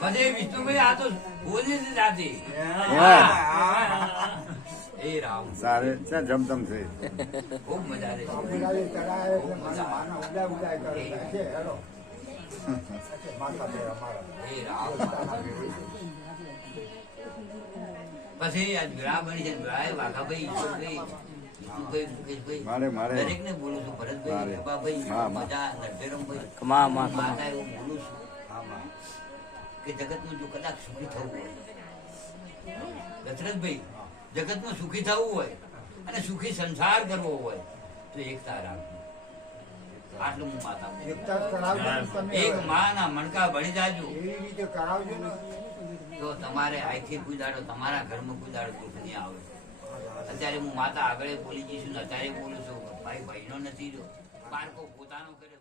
પછી વિષ્ણુભાઈ આ તો બોલી જ જાતી એ રામ સારે છે જમતમ છે ખૂબ મજા આવે એ રામ પછી આ ગ્રાહ બની છે ગ્રાહ વાઘાભાઈ વિષ્ણુભાઈ દરેક ને બોલું છું ભરતભાઈ રબાભાઈ મજા નરભેરમભાઈ માતા એવું બોલું છું કે જગતમાં જો કદાચ સુખી થવું હોય દશરથભાઈ જગતમાં સુખી થવું હોય અને સુખી સંસાર કરવો હોય તો એકતા રાખવું આટલું હું માતા એક માં ના મણકા ભણી જાજો તો તમારે આખી કુદાડો તમારા ઘરમાં કુદાડો દુઃખ નહીં આવે અત્યારે હું માતા આગળ બોલી જઈશું ને અત્યારે બોલું છું ભાઈ ભાઈનો નથી જો બાળકો પોતાનો કરે